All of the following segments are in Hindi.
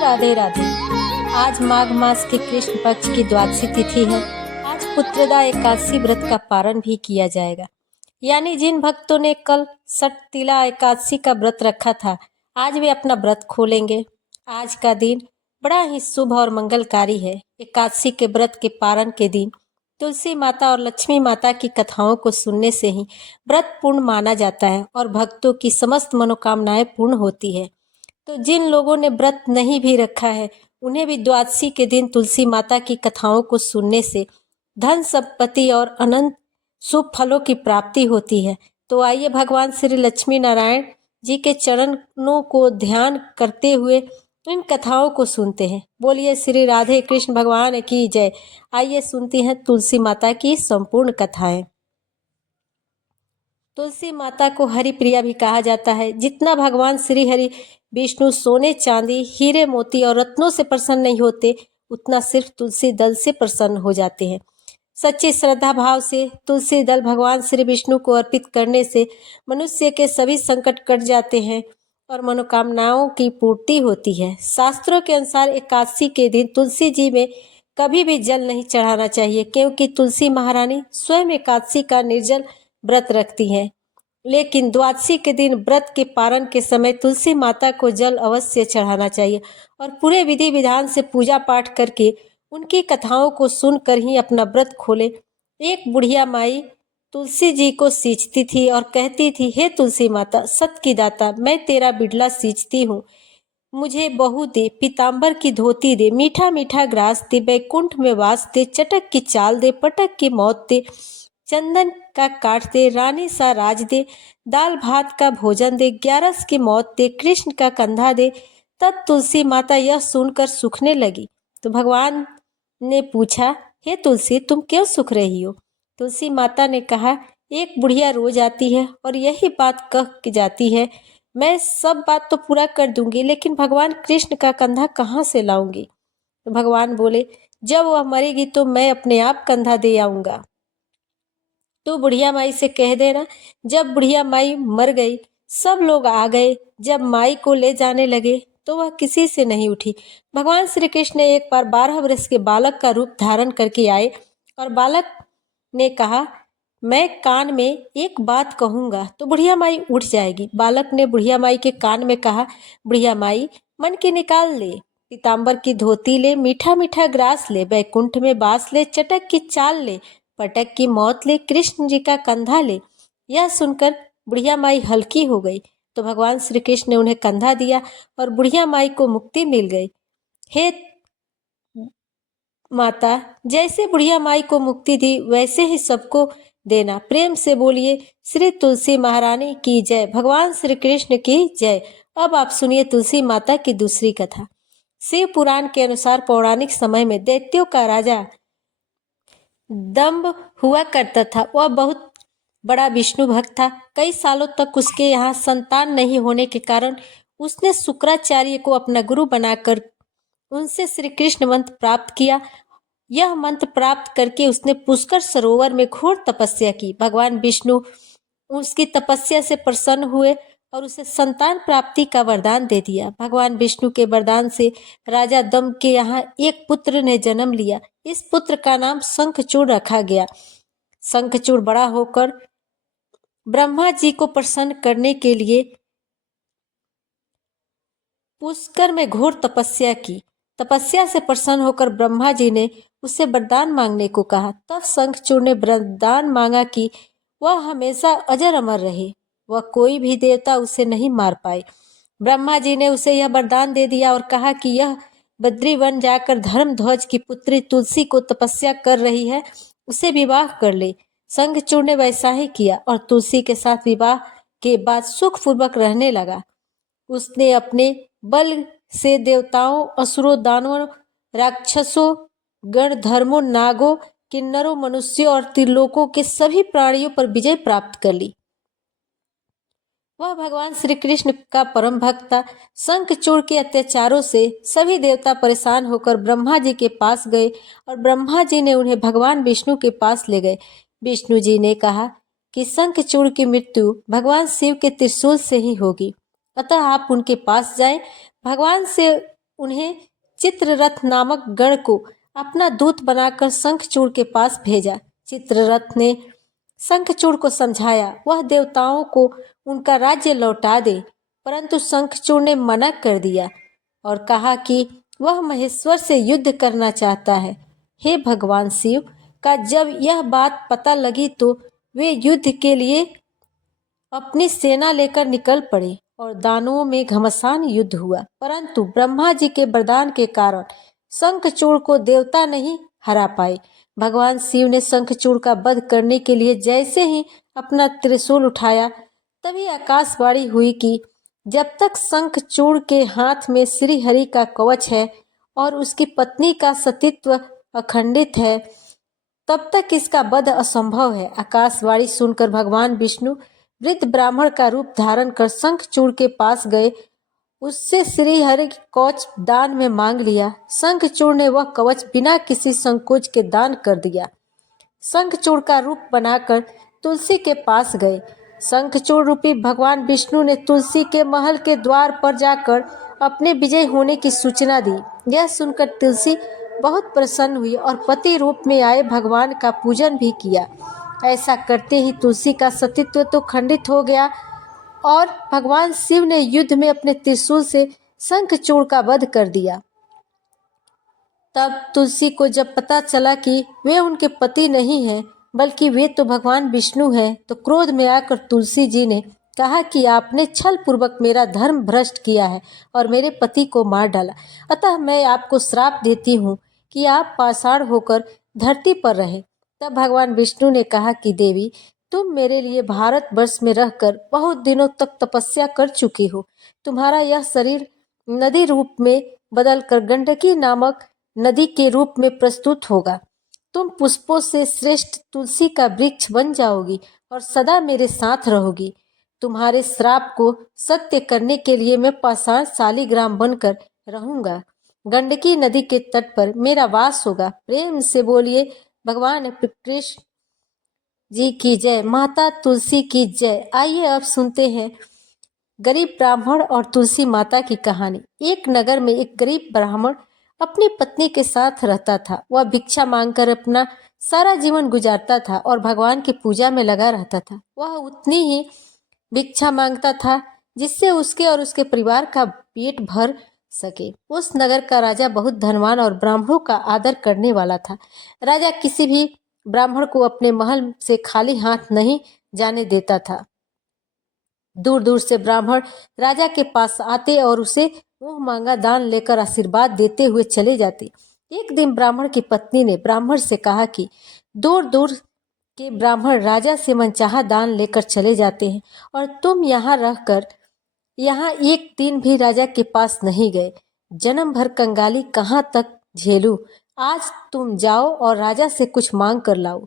राधे राधे। आज माघ मास के कृष्ण पक्ष की द्वादशी तिथि है। आज पुत्रदा एकादशी व्रत का पारण भी किया जाएगा। यानी जिन भक्तों ने कल सटतिला एकादशी का व्रत रखा था, आज वे अपना व्रत खोलेंगे। आज का दिन बड़ा ही शुभ और मंगलकारी है। एकादशी के व्रत के पारण के दिन तुलसी माता और लक्ष्मी माता की कथाओं को सुनने से ही व्रत पूर्ण माना जाता है और भक्तों की समस्त मनोकामनाएं पूर्ण होती है। तो जिन लोगों ने व्रत नहीं भी रखा है, उन्हें भी द्वादशी के दिन तुलसी माता की कथाओं को सुनने से धन संपत्ति और अनंत शुभ फलों की प्राप्ति होती है। तो आइए भगवान श्री लक्ष्मी नारायण जी के चरणों को ध्यान करते हुए इन कथाओं को सुनते हैं। बोलिए श्री राधे कृष्ण भगवान की जय। आइए सुनते हैं तुलसी माता की संपूर्ण कथाएं। तुलसी माता को हरि प्रिया भी कहा जाता है। जितना भगवान श्री हरि विष्णु सोने चांदी हीरे मोती और रत्नों से प्रसन्न नहीं होते, उतना सिर्फ तुलसी दल से प्रसन्न हो जाते हैं। सच्ची श्रद्धा भाव से तुलसी दल भगवान श्री विष्णु को अर्पित करने से मनुष्य के सभी संकट कट जाते हैं और मनोकामनाओं की पूर्ति होती है। शास्त्रों के अनुसार एकादशी के दिन तुलसी जी में कभी भी जल नहीं चढ़ाना चाहिए, क्योंकि तुलसी महारानी स्वयं एकादशी का निर्जल व्रत रखती हैं। लेकिन द्वादशी के दिन व्रत के पारण के समय तुलसी माता को जल अवश्य चढ़ाना चाहिए और पूरे विधि विधान से पूजा पाठ करके उनकी कथाओं को सुनकर ही अपना व्रत खोले। एक बुढ़िया माई तुलसी जी को सींचती थी और कहती थी, हे तुलसी माता, सत की दाता, मैं तेरा बिडला सींचती हूँ, मुझे बहू दे, पीताम्बर की धोती दे, मीठा मीठा ग्रास दे, बैकुंठ में वास दे, चटक की चाल दे, पटक की मौत दे, चंदन का काट दे, रानी सा राज दे, दाल भात का भोजन दे, ग्यारस की मौत दे, कृष्ण का कंधा दे। तब तुलसी माता यह सुनकर सूखने लगी। तो भगवान ने पूछा, हे तुलसी, तुम क्यों सूख रही हो? तुलसी माता ने कहा, एक बुढ़िया रोज आती है और यही बात कह के जाती है, मैं सब बात तो पूरा कर दूंगी, लेकिन भगवान कृष्ण का कंधा कहाँ से लाऊंगी? तो भगवान बोले, जब वह मरेगी तो मैं अपने आप कंधा दे आऊंगा। तो बुढ़िया माई से कह देना। जब बुढ़िया माई मर गई, सब लोग आ गए। जब माई को ले जाने लगे तो वह किसी से नहीं उठी। भगवान श्री कृष्ण ने एक बार 12 वर्ष के बालक का रूप धारण करके आए और बालक ने कहा, मैं कान में एक बात कहूंगा तो बुढ़िया माई उठ जाएगी। बालक ने बुढ़िया माई के कान में कहा, बुढ़िया माई, मन की निकाल ले, पीताम्बर की धोती ले, मीठा मीठा ग्रास ले, बैकुंठ में बास ले, चटक की चाल ले, पटक की मौत ले, कृष्ण जी का कंधा ले। यह सुनकर बुढ़िया माई हल्की हो गई। तो भगवान श्री कृष्ण ने उन्हें कंधा दिया और बुढ़िया माई को मुक्ति मिल गई। हे माता, जैसे बुढ़िया माई को मुक्ति दी वैसे ही सबको देना। प्रेम से बोलिए श्री तुलसी महारानी की जय, भगवान श्री कृष्ण की जय। अब आप सुनिए तुलसी माता की दूसरी कथा। शिव पुराण के अनुसार पौराणिक समय में दैत्यों का राजा दंभ हुआ करता था। वह बहुत बड़ा विष्णु भक्त था। कई सालों तक उसके यहाँ संतान नहीं होने के कारण उसने शुक्राचार्य को अपना गुरु बनाकर उनसे श्री कृष्ण मंत्र प्राप्त किया। यह मंत्र प्राप्त करके उसने पुष्कर सरोवर में घोर तपस्या की। भगवान विष्णु उसकी तपस्या से प्रसन्न हुए और उसे संतान प्राप्ति का वरदान दे दिया। भगवान विष्णु के वरदान से राजा दंभ के यहाँ एक पुत्र ने जन्म लिया। इस पुत्र का नाम शंखचूड़ रखा गया। शंखचूड़ बड़ा होकर ब्रह्मा जी को प्रसन्न करने के लिए पुष्कर में घोर तपस्या की। तपस्या से प्रसन्न होकर ब्रह्मा जी ने उससे वरदान मांगने को कहा। तब शंखचूड़ ने वरदान मांगा कि वह हमेशा अजर अमर रहे, वह कोई भी देवता उसे नहीं मार पाए। ब्रह्मा जी ने उसे यह वरदान दे दिया और कहा कि यह बद्रीवन जाकर धर्मध्वज की पुत्री तुलसी को तपस्या कर रही है, उसे विवाह कर ले। शंखचूड़ ने वैसा ही किया और तुलसी के साथ विवाह के बाद सुखपूर्वक रहने लगा। उसने अपने बल से देवताओं, असुरों, दानवों, राक्षसों, गणधर्मों, नागों, किन्नरों, मनुष्यों और त्रिलोकों के सभी प्राणियों पर विजय प्राप्त कर ली। वह भगवान श्री कृष्ण का परम भक्त था। शंखचूड़ के अत्याचारों से सभी देवता परेशान होकर ब्रह्मा जी के पास गए और ब्रह्मा जी ने उन्हें भगवान विष्णु के पास ले गए। विष्णु जी ने कहा कि शंखचूड़ की मृत्यु भगवान शिव के त्रिशूल से ही होगी, अतः आप उनके पास जाएं। भगवान से उन्हें चित्ररथ नामक गण को अपना दूत बनाकर शंखचूड़ के पास भेजा। चित्ररथ ने शंखचूड़ को समझाया वह देवताओं को उनका राज्य लौटा दे, परंतु शंखचूड़ ने मना कर दिया और कहा कि वह महेश्वर से युद्ध करना चाहता है। हे भगवान शिव का जब यह बात पता लगी तो वे युद्ध के लिए अपनी सेना लेकर निकल पड़े और दानवों में घमासान युद्ध हुआ, परंतु ब्रह्मा जी के वरदान के कारण शंखचूड़ को देवता नहीं हरा पाए। भगवान शिव ने शंखचूड़ का वध करने के लिए जैसे ही अपना त्रिशूल उठाया, तभी आकाशवाणी हुई कि जब तक शंखचूड़ के हाथ में श्री हरि का कवच है और उसकी पत्नी का सतीत्व अखंडित है, तब तक इसका वध असंभव है। आकाशवाणी सुनकर भगवान विष्णु वृद्ध ब्राह्मण का रूप धारण कर शंखचूड़ के पास गए, उससे श्री हरि कवच दान में मांग लिया। शंखचूड़ ने वह कवच बिना किसी संकोच के दान कर दिया। शंखचूड़ का रूप बनाकर तुलसी के पास गए। शंखचूड़ रूपी भगवान विष्णु ने तुलसी के महल के द्वार पर जाकर अपने विजय होने की सूचना दी। यह सुनकर तुलसी बहुत प्रसन्न हुई और पति रूप में आए भगवान का पूजन भी किया। ऐसा करते ही तुलसी का सतीत्व तो खंडित हो गया और भगवान शिव ने युद्ध में अपने त्रिशूल से शंखचूड़ का वध कर दिया। तब तुलसी को जब पता चला कि वे उनके पति नहीं हैं बल्कि वे तो भगवान विष्णु हैं, तो क्रोध में आकर तुलसी जी ने कहा कि आपने छल पूर्वक मेरा धर्म भ्रष्ट किया है और मेरे पति को मार डाला, अतः मैं आपको श्राप देती हूँ कि आप पाषाण होकर धरती पर रहें। तब भगवान विष्णु ने कहा कि देवी, तुम मेरे लिए भारतवर्ष में रहकर बहुत दिनों तक तपस्या कर चुकी हो। तुम्हारा यह शरीर नदी रूप में बदलकर गंडकी नामक नदी के रूप में प्रस्तुत होगा। तुम पुष्पों से श्रेष्ठ तुलसी का वृक्ष बन जाओगी और सदा मेरे साथ रहोगी। तुम्हारे श्राप को सत्य करने के लिए मैं पाषाण शालिग्राम बनकर रहूंगा। गंडकी नदी के तट पर मेरा वास होगा। प्रेम से बोलिए भगवान कृष्ण जी की जय, माता तुलसी की जय। आइए अब सुनते हैं गरीब ब्राह्मण और तुलसी माता की कहानी। एक नगर में एक गरीब ब्राह्मण अपनी पत्नी के साथ रहता था। वह भिक्षा मांगकर अपना सारा जीवन गुजारता था और भगवान की पूजा में लगा रहता था। वह उतनी ही भिक्षा मांगता था जिससे उसके और उसके परिवार का पेट भर सके। उस नगर का राजा बहुत धनवान और ब्राह्मणों का आदर करने वाला था। राजा किसी भी ब्राह्मण को अपने महल से खाली हाथ नहीं जाने देता था। दूर दूर से ब्राह्मण राजा के पास आते और उसे मुंह मांगा दान लेकर आशीर्वाद देते हुए चले जाते। एक दिन ब्राह्मण की पत्नी ने ब्राह्मण से कहा कि दूर दूर के ब्राह्मण राजा से मनचाहा दान लेकर चले जाते हैं और तुम यहाँ रहकर यहाँ एक दिन भी राजा के पास नहीं गए। जन्म भर कंगाली कहाँ तक झेलूं। आज तुम जाओ और राजा से कुछ मांग कर लाओ।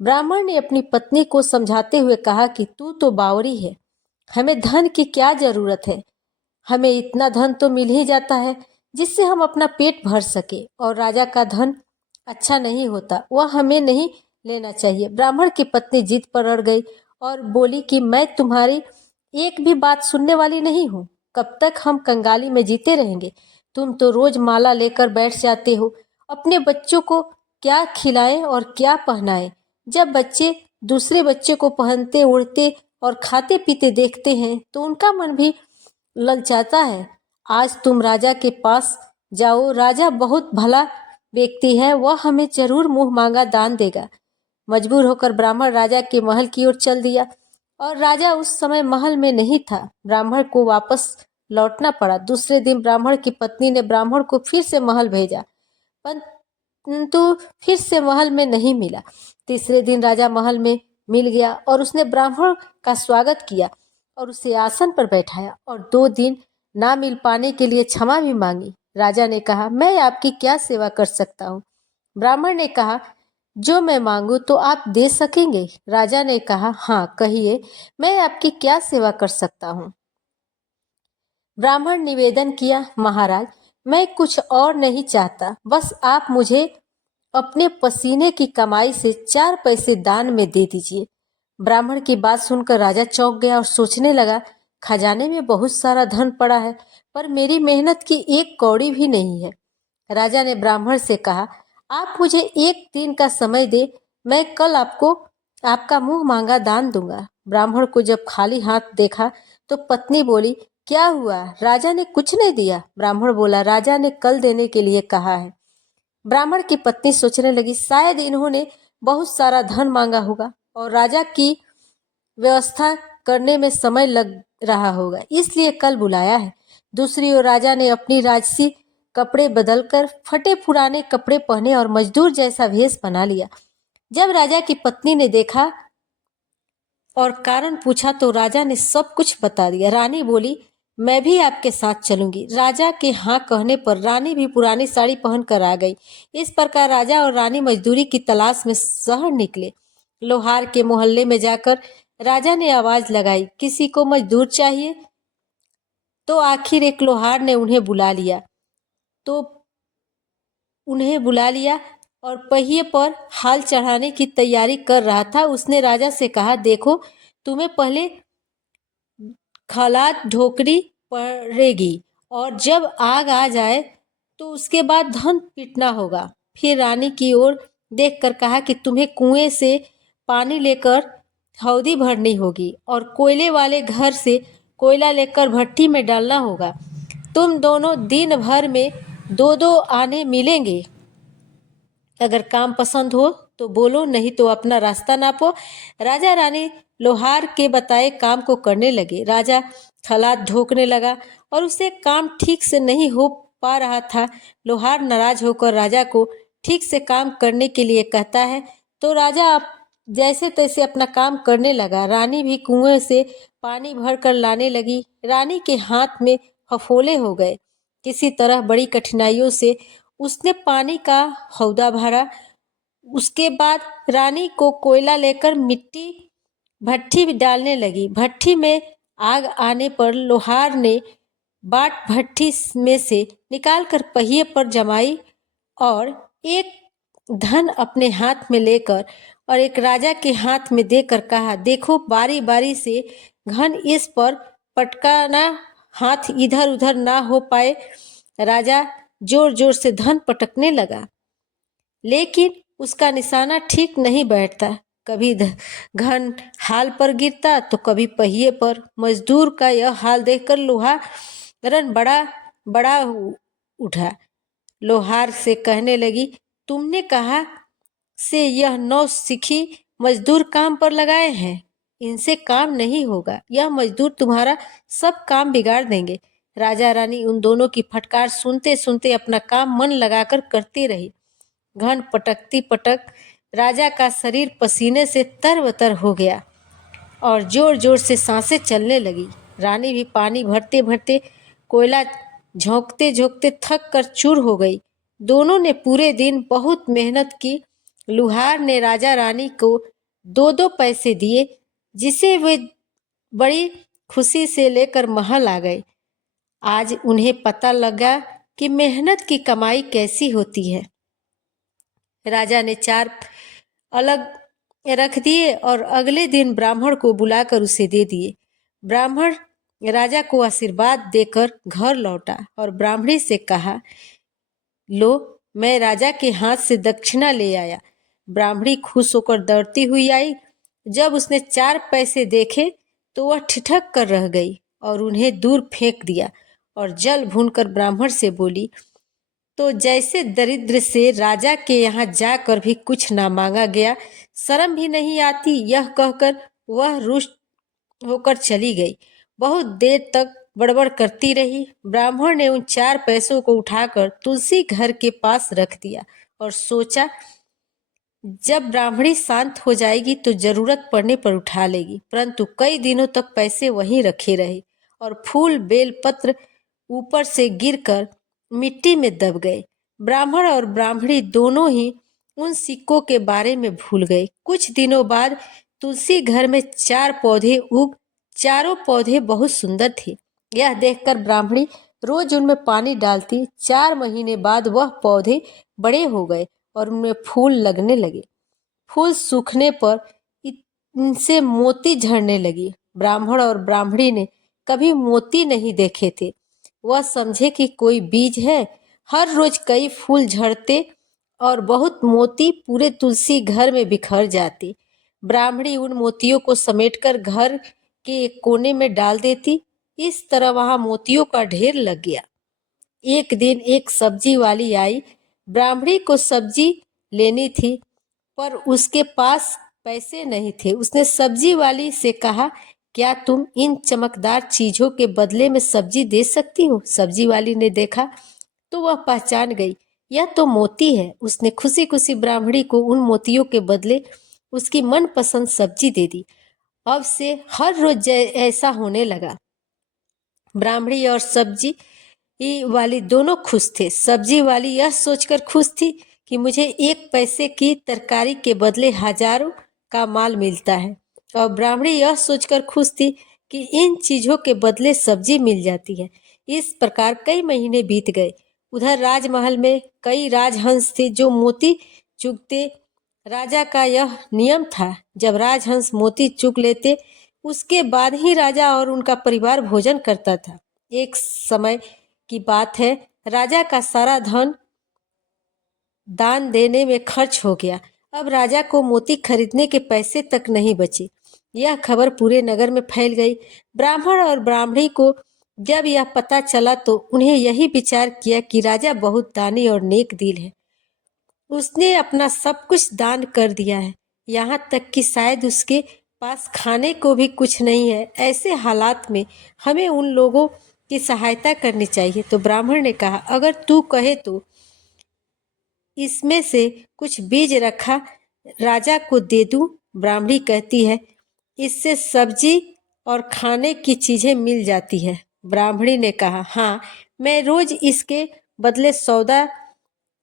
ब्राह्मण ने अपनी पत्नी को समझाते हुए कहा कि तू तो बावरी है, हमें धन की क्या जरूरत है। हमें इतना धन तो मिल ही जाता है जिससे हम अपना पेट भर सके, और राजा का धन अच्छा नहीं होता, वह हमें नहीं लेना चाहिए। ब्राह्मण की पत्नी जिद पर अड़ गई और बोली कि मैं तुम्हारी एक भी बात सुनने वाली नहीं हूँ। कब तक हम कंगाली में जीते रहेंगे। तुम तो रोज माला लेकर बैठ जाते हो। अपने बच्चों को क्या खिलाएं और क्या पहनाएं। जब बच्चे दूसरे बच्चे को पहनते उड़ते और खाते पीते देखते हैं तो उनका मन भी ललचाता है। आज तुम राजा के पास जाओ, राजा बहुत भला व्यक्ति है, वह हमें जरूर मुंह मांगा दान देगा। मजबूर होकर ब्राह्मण राजा के महल की ओर चल दिया और राजा उस समय महल में नहीं था। ब्राह्मण को वापस लौटना पड़ा। दूसरे दिन ब्राह्मण की पत्नी ने ब्राह्मण को फिर से महल भेजा, परंतु फिर से महल में नहीं मिला। तीसरे दिन राजा महल में मिल गया और उसने ब्राह्मण का स्वागत किया और उसे आसन पर बैठाया और 2 दिन ना मिल पाने के लिए क्षमा भी मांगी। राजा ने कहा, मैं आपकी क्या सेवा कर सकता हूँ। ब्राह्मण ने कहा, जो मैं मांगू तो आप दे सकेंगे। राजा ने कहा, हाँ कहिए, मैं आपकी क्या सेवा कर सकता हूँ। ब्राह्मण निवेदन किया, महाराज मैं कुछ और नहीं चाहता, बस आप मुझे अपने पसीने की कमाई से 4 पैसे दान में दे दीजिए। ब्राह्मण की बात सुनकर राजा चौंक गया और सोचने लगा, खजाने में बहुत सारा धन पड़ा है, पर मेरी मेहनत की एक कौड़ी भी नहीं है। राजा ने ब्राह्मण से कहा, आप मुझे 1 दिन का समय दे, मैं कल आपको आपका मुंह मांगा दान दूंगा। ब्राह्मण को जब खाली हाथ देखा तो पत्नी बोली, क्या हुआ? राजा ने कुछ नहीं दिया? ब्राह्मण बोला, राजा ने कल देने के लिए कहा है। ब्राह्मण की पत्नी सोचने लगी, शायद इन्होंने बहुत सारा धन मांगा होगा और राजा की व्यवस्था करने में समय लग रहा होगा, इसलिए कल बुलाया है। दूसरी ओर राजा ने अपनी राजसी कपड़े बदलकर फटे पुराने कपड़े पहने और मजदूर जैसा भेष बना लिया। जब राजा की पत्नी ने देखा और कारण पूछा तो राजा ने सब कुछ बता दिया। रानी बोली, मैं भी आपके साथ चलूंगी। राजा के हाँ कहने पर रानी भी पुरानी साड़ी पहनकर आ गई। इस प्रकार राजा और रानी मजदूरी की तलाश में शहर निकले। लोहार के मोहल्ले में जाकर राजा ने आवाज लगाई, किसी को मजदूर चाहिए? तो आखिर एक लोहार ने उन्हें बुला लिया और पहिए पर हाल चढ़ाने की तैयारी कर रहा था। उसने राजा से कहा, देखो, तुम्हें पहले खलात ढोकरी पड़ेगी और जब आग आ जाए तो उसके बाद धन पीटना होगा। फिर रानी की ओर देखकर कहा कि तुम्हें कुएं से पानी लेकर हौदी भरनी होगी और कोयले वाले घर से कोयला लेकर भट्टी में डालना होगा। तुम दोनों दिन भर में 2-2 आने मिलेंगे। अगर काम पसंद हो तो बोलो, नहीं तो अपना रास्ता नापो। राजा रानी लोहार के बताए काम को करने लगे। राजा खलात ढोकने लगा और उसे काम ठीक से नहीं हो पा रहा था। लोहार नाराज होकर राजा को ठीक से काम करने के लिए कहता है तो राजा जैसे तैसे अपना काम करने लगा। रानी भी कुएं से पानी भर कर लाने लगी। रानी के हाथ में फफोले हो गए। किसी तरह बड़ी कठिनाइयों से उसने पानी का हौदा भरा। उसके बाद रानी को कोयला लेकर मिट्टी भट्टी डालने लगी। भट्टी में आग आने पर लोहार ने बाट भट्टी में से निकालकर पहिए पर जमाई और एक धन अपने हाथ में लेकर और एक राजा के हाथ में देकर कहा, देखो, बारी बारी से घन इस पर पटकाना, हाथ इधर उधर ना हो पाए। राजा जोर जोर से धन पटकने लगा, लेकिन उसका निशाना ठीक नहीं बैठता। कभी घन हाल पर गिरता तो कभी पहिए पर। मजदूर का यह हाल देखकर लोहारन बड़ा उठा। लोहार से कहने लगी, तुमने कहा से यह नौसिखी मजदूर काम पर लगाए हैं, इनसे काम नहीं होगा। यह मजदूर तुम्हारा सब काम बिगाड़ देंगे। राजा रानी उन दोनों की फटकार सुनते सुनते अपना काम मन लगाकर करती रही। घन पटकती पटक राजा का शरीर पसीने से तरबतर हो गया और जोर जोर से सांसें चलने लगी। रानी भी पानी भरते भरते, कोयला झोंकते झोंकते थक कर चूर हो गई। दोनों ने पूरे दिन बहुत मेहनत की। लोहार ने राजा रानी को 2-2 पैसे दिए, जिसे वे बड़ी खुशी से लेकर महल आ गए। आज उन्हें पता लगा कि मेहनत की कमाई कैसी होती है। राजा ने 4 अलग रख दिए और अगले दिन ब्राह्मण को बुलाकर उसे दे दिए। ब्राह्मण राजा को आशीर्वाद देकर घर लौटा और ब्राह्मणी से कहा, लो, मैं राजा के हाथ से दक्षिणा ले आया। ब्राह्मणी खुश होकर दौड़ती हुई आई। जब उसने 4 पैसे देखे तो वह ठिठक कर रह गई और उन्हें दूर फेंक दिया और जल भूनकर ब्राह्मण से बोली, तो जैसे दरिद्र से राजा के यहाँ जाकर भी कुछ ना मांगा गया, शर्म भी नहीं आती। यह कहकर वह रुष्ट होकर चली गई। बहुत देर तक बड़बड़ करती रही। ब्राह्मण ने उन 4 पैसों को उठाकर तुलसी घर के पास रख दिया और सोचा, जब ब्राह्मणी शांत हो जाएगी तो जरूरत पड़ने पर उठा लेगी। परंतु कई दिनों तक पैसे वहीं रखे रहे और फूल बेल पत्र ऊपर से गिरकर मिट्टी में दब गए। ब्राह्मण और ब्राह्मणी दोनों ही उन सिक्कों के बारे में भूल गए। कुछ दिनों बाद तुलसी घर में 4 पौधे उग, चारों पौधे बहुत सुंदर थे। यह देखकर ब्राह्मणी रोज उनमें पानी डालती। 4 महीने बाद वह पौधे बड़े हो गए और उनमें फूल लगने लगे। फूल सूखने पर इनसे मोती झड़ने लगी। ब्राह्मण और ब्राह्मणी ने कभी मोती नहीं देखे थे। वह समझे कि कोई बीज है। हर रोज कई फूल झड़ते और बहुत मोती पूरे तुलसी घर में बिखर जाते। ब्राह्मणी उन मोतियों को समेटकर घर के एक कोने में डाल देती। इस तरह वहां मोतियों का ढेर लग गया। एक दिन एक सब्जी वाली आई। ब्राह्मणी को सब्जी लेनी थी, पर उसके पास पैसे नहीं थे। उसने सब्जी वाली से कहा, क्या तुम इन चमकदार चीजों के बदले में सब्जी दे सकती हो? सब्जी वाली ने देखा तो वह पहचान गई, यह तो मोती है। उसने खुशी खुशी ब्राह्मणी को उन मोतियों के बदले उसकी मनपसंद सब्जी दे दी। अब से हर रोज ऐसा होने लगा। ब्राह्मणी और सब्जी वाली दोनों खुश थे। सब्जी वाली यह सोचकर खुश थी कि मुझे 1 पैसे की तरकारी के बदले हजारों का माल मिलता है, और ब्राह्मणी यह सोचकर खुश थी कि इन चीजों के बदले सब्जी मिल जाती है। इस प्रकार कई महीने बीत गए। उधर राजमहल में कई राजहंस थे जो मोती चुगते। राजा का यह नियम था, जब राजहंस मोती चुग लेते उसके बाद ही राजा और उनका परिवार भोजन करता था। एक समय की बात है, राजा का सारा धन दान देने में खर्च हो गया। अब राजा को मोती खरीदने के पैसे तक नहीं बचे। यह खबर पूरे नगर में फैल गई। ब्राह्मण और ब्राह्मणी को जब यह पता चला तो उन्हें यही विचार किया कि राजा बहुत दानी और नेक दिल है। उसने अपना सब कुछ दान कर दिया है, यहाँ तक कि शायद उसके पास खाने को भी कुछ नहीं है। ऐसे हालात में हमें उन लोगों की सहायता करनी चाहिए। तो ब्राह्मण ने कहा, अगर तू कहे तो इसमें से कुछ बीज रखा राजा को दे दूं। ब्राह्मणी कहती है, इससे सब्जी और खाने की चीजें मिल जाती है। ब्राह्मणी ने कहा, हाँ, मैं रोज इसके बदले सौदा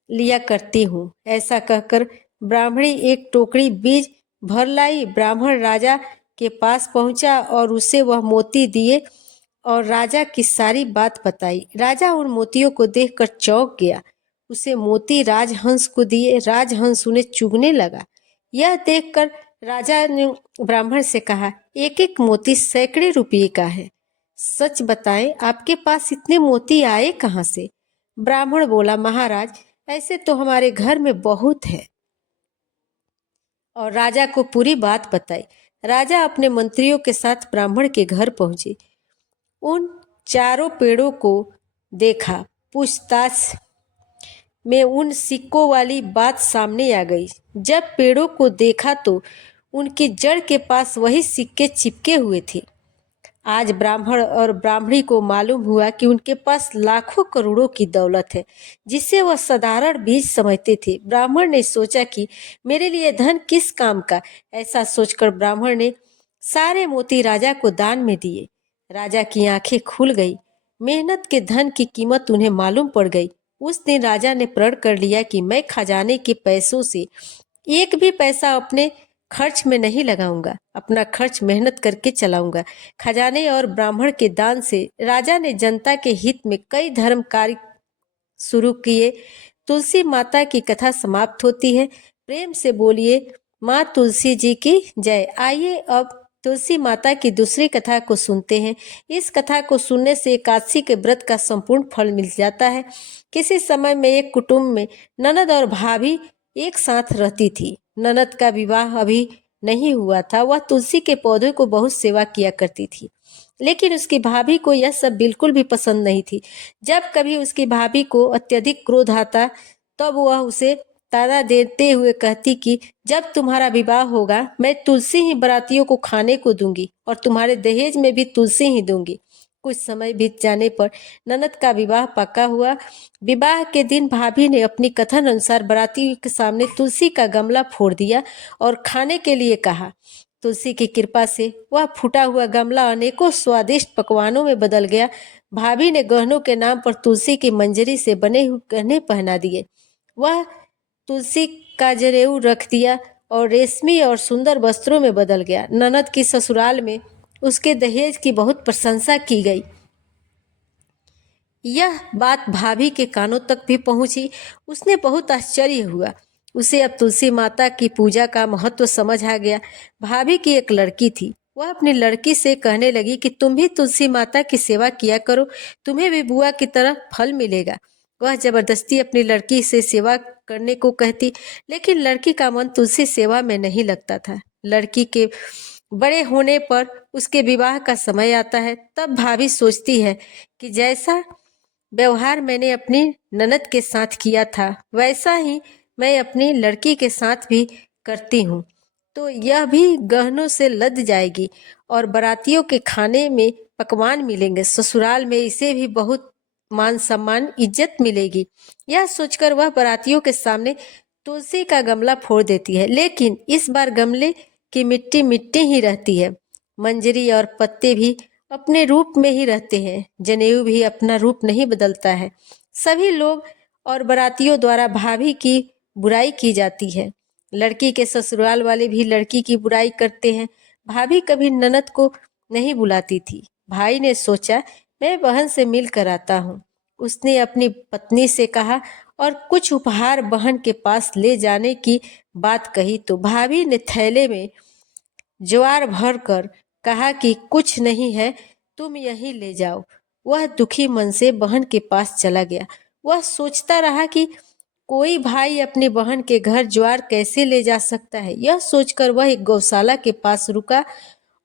लिया करती हूँ। ऐसा कहकर ब्राह्मणी एक टोकरी बीज भर लाई। ब्राह्मण राजा के पास पहुंचा और उसे वह मोती दिए और राजा की सारी बात बताई। राजा उन मोतियों को देखकर चौंक गया। उसे मोती राजहंस को दिए। राजहंस उन्हें चुगने लगा। यह देखकर राजा ने ब्राह्मण से कहा, एक एक मोती सैकड़े रुपये का है। सच बताएं, आपके पास इतने मोती आए कहाँ से? ब्राह्मण बोला, महाराज, ऐसे तो हमारे घर में बहुत है। और राजा को पूरी बात बताई। राजा अपने मंत्रियों के साथ ब्राह्मण के घर पहुंचे। उन चारों पेड़ों को देखा। पूछताछ में उन सिक्कों वाली बात सामने आ गई। जब पेड़ों को देखा तो उनकी जड़ के पास वही सिक्के चिपके हुए थे। आज ब्राह्मण और ब्राह्मणी को मालूम हुआ कि उनके पास लाखों करोड़ों की दौलत है, जिसे वह साधारण बीज समझते थे। ब्राह्मण ने सोचा कि मेरे लिए धन किस काम का। ऐसा सोचकर ब्राह्मण ने सारे मोती राजा को दान में दिए। राजा की आंखें खुल गई। मेहनत के धन की कीमत उन्हें मालूम पड़ गई। उस दिन राजा ने प्रण कर लिया कि मैं खजाने के पैसों से एक भी पैसा अपने खर्च में नहीं लगाऊंगा। अपना खर्च मेहनत करके चलाऊंगा। खजाने और ब्राह्मण के दान से राजा ने जनता के हित में कई धर्म कार्य शुरू किए। तुलसी माता की कथा समाप्त होती है। प्रेम से बोलिए माँ तुलसी जी की जय। आइए अब तुलसी माता की दूसरी कथा को सुनते हैं। इस कथा को सुनने से एकादशी के व्रत का संपूर्ण फल मिल जाता है। किसी समय में एक कुटुंब में ननद और भाभी एक साथ रहती थी। ननद का विवाह अभी नहीं हुआ था। वह तुलसी के पौधे को बहुत सेवा किया करती थी, लेकिन उसकी भाभी को यह सब बिल्कुल भी पसंद नहीं थी। जब कभी उसकी भाभी को अत्यधिक क्रोध आता तब वह उसे ताना देते हुए कहती कि जब तुम्हारा विवाह होगा मैं तुलसी ही बरातियों को खाने को दूंगी और तुम्हारे दहेज में भी तुलसी ही दूंगी। कुछ समय बीत जाने पर ननद का विवाह पक्का हुआ। विवाह के दिन भाभी ने अपनी कथन अनुसार बारातियों के सामने तुलसी का गमला फोड़ दिया और खाने के लिए कहा। तुलसी की कृपा से वह फूटा हुआ गमला अनेकों स्वादिष्ट पकवानों में बदल गया। भाभी ने गहनों के नाम पर तुलसी की मंजरी से बने हुए गहने पहना दिए। वह तुलसी का जनेऊ रख दिया और रेशमी और सुंदर वस्त्रों में बदल गया। ननद की ससुराल में उसके दहेज की बहुत प्रशंसा की गई। यह बात भाभी के कानों तक भी पहुंची। उसने बहुत आश्चर्य हुआ। उसे अब तुलसी माता की पूजा का महत्व समझ आ गया। भाभी की एक लड़की थी। वह अपनी लड़की से कहने लगी कि तुम भी तुलसी माता की सेवा किया करो, तुम्हें भी बुआ की तरह फल मिलेगा। वह जबरदस्ती अपनी लड़की से सेवा करने को कहती, लेकिन लड़की का मन तुलसी सेवा में नहीं लगता था। लड़की के बड़े होने पर उसके विवाह का समय आता है, तब भाभी सोचती है कि जैसा व्यवहार मैंने अपनी ननद के साथ किया था, वैसा ही मैं अपनी लड़की के साथ भी करती हूँ, तो यह भी गहनों से लद जाएगी और बारातियों के खाने में पकवान मिलेंगे। ससुराल में इसे भी बहुत मान सम्मान इज्जत मिलेगी। यह सोचकर वह बारातियों के सामने तुलसी का गमला फोड़ देती है, लेकिन इस बार गमले की मिट्टी मिट्टी ही रहती है। मंजरी और पत्ते भी अपने रूप में ही रहते हैं। जनेऊ भी अपना रूप नहीं बदलता है। सभी लोग और बारातियों द्वारा भाभी की बुराई की जाती है। लड़की के ससुराल वाले भी लड़की की बुराई करते हैं। भाभी कभी ननद को नहीं बुलाती थी। भाई ने सोचा मैं बहन से मिल कर आता हूँ। उसने अपनी पत्नी से कहा और कुछ उपहार बहन के पास ले जाने की बात कही, तो भाभी ने थैले में ज्वार भर कर कहा कि कुछ नहीं है, तुम यही ले जाओ। वह दुखी मन से बहन के पास चला गया। वह सोचता रहा कि कोई भाई अपनी बहन के घर ज्वार कैसे ले जा सकता है। यह सोचकर वह एक गौशाला के पास रुका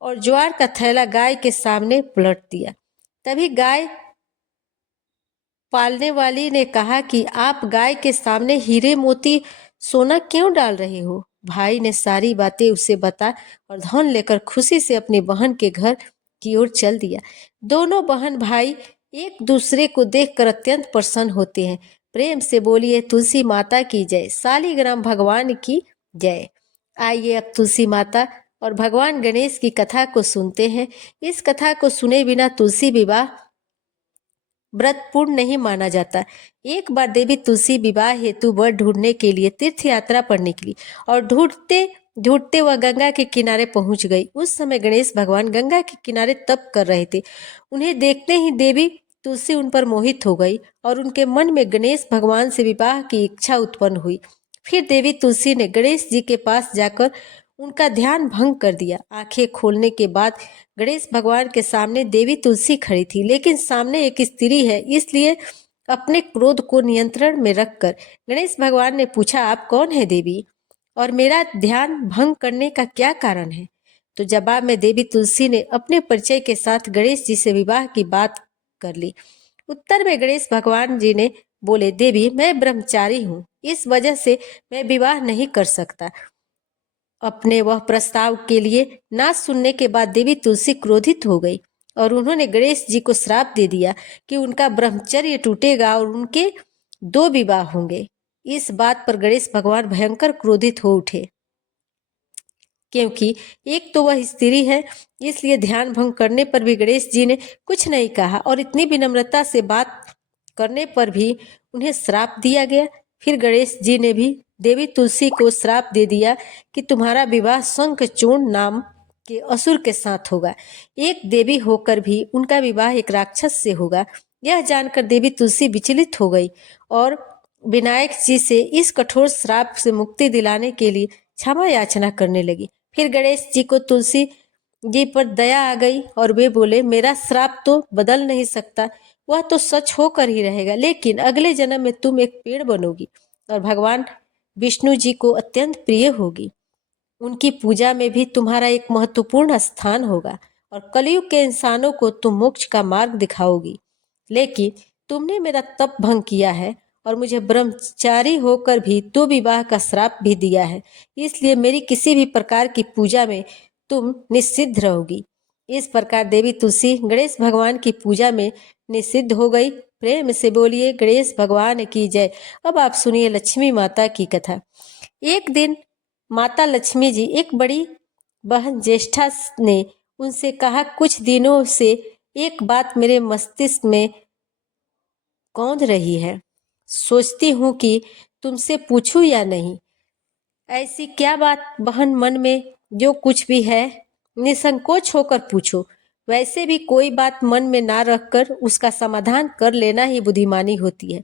और ज्वार का थैला गाय के सामने पलट दिया। तभी गाय पालने वाली ने कहा कि आप गाय के सामने हीरे मोती सोना क्यों डाल रहे हो। भाई ने सारी बातें उसे बता और धन लेकर खुशी से अपनी बहन के घर की ओर चल दिया। दोनों बहन भाई एक दूसरे को देखकर अत्यंत प्रसन्न होते हैं। प्रेम से बोलिए तुलसी माता की जय, शालिग्राम भगवान की जय। आइए अब तुलसी माता और भगवान गणेश की कथा को सुनते हैं। इस कथा को सुने बिना तुलसी विवाह व्रत पूर्ण नहीं माना जाता। एक बार देवी तुलसी विवाह हेतु वर ढूंढने के लिए तीर्थ यात्रा पर निकली और ढूंढते ढूंढते वह गंगा के किनारे पहुंच गई। उस समय गणेश भगवान गंगा के किनारे तप कर रहे थे। उन्हें देखते ही देवी तुलसी उन पर मोहित हो गई और उनके मन में गणेश भगवान से विवाह की इच्छा उत्पन्न हुई। फिर देवी तुलसी ने गणेश जी के पास जाकर उनका ध्यान भंग कर दिया। आंखें खोलने के बाद गणेश भगवान के सामने देवी तुलसी खड़ी थी, लेकिन सामने एक स्त्री है, इसलिए अपने क्रोध को नियंत्रण में रखकर गणेश भगवान ने पूछा, आप कौन है देवी, और मेरा ध्यान भंग करने का क्या कारण है। तो जवाब में देवी तुलसी ने अपने परिचय के साथ गणेश जी से विवाह की बात कर ली। उत्तर में गणेश भगवान जी ने बोले, देवी मैं ब्रह्मचारी हूँ, इस वजह से मैं विवाह नहीं कर सकता। अपने वह प्रस्ताव के लिए ना सुनने के बाद देवी तुलसी क्रोधित हो गई और उन्होंने गणेश जी को श्राप दे दिया कि उनका ब्रह्मचर्य टूटेगा और उनके 2 विवाह होंगे। इस बात पर गणेश भगवान भयंकर क्रोधित हो उठे, क्योंकि एक तो वह स्त्री है, इसलिए ध्यान भंग करने पर भी गणेश जी ने कुछ नहीं कहा और इतनी विनम्रता से बात करने पर भी उन्हें श्राप दिया गया। फिर गणेश जी ने भी देवी तुलसी को श्राप दे दिया कि तुम्हारा विवाह शंखचूर्ण नाम के असुर के साथ होगा। एक देवी होकर भी उनका विवाह एक राक्षस से होगा। यह जानकर देवी तुलसी विचलित हो गई और विनायक जी से इस कठोर श्राप से मुक्ति दिलाने के लिए क्षमा याचना करने लगी। फिर गणेश जी को तुलसी जी पर दया आ गई और वे बोले, मेरा श्राप तो बदल नहीं सकता, वह तो सच होकर ही रहेगा, लेकिन अगले जन्म में तुम एक पेड़ बनोगी और भगवान विष्णु जी को अत्यंत प्रिय होगी। उनकी पूजा में भी तुम्हारा एक महत्वपूर्ण स्थान होगा और कलयुग के इंसानों को तुम मोक्ष का मार्ग दिखाओगी। लेकिन तुमने मेरा तप भंग किया है और मुझे ब्रह्मचारी होकर भी 2 विवाह का श्राप भी दिया है, इसलिए मेरी किसी भी प्रकार की पूजा में तुम निषिद्ध रहोगी। इस प्रकार देवी तुलसी गणेश भगवान की पूजा में निषिद्ध हो गई। प्रेम से बोलिए गणेश भगवान की जय। अब आप सुनिए लक्ष्मी माता की कथा। एक दिन माता लक्ष्मी जी एक बड़ी बहन ज्येष्ठा ने उनसे कहा, कुछ दिनों से एक बात मेरे मस्तिष्क में कौंध रही है, सोचती हूँ कि तुमसे पूछूं या नहीं। ऐसी क्या बात बहन, मन में जो कुछ भी है निसंकोच होकर पूछो। वैसे भी कोई बात मन में ना रखकर उसका समाधान कर लेना ही बुद्धिमानी होती है।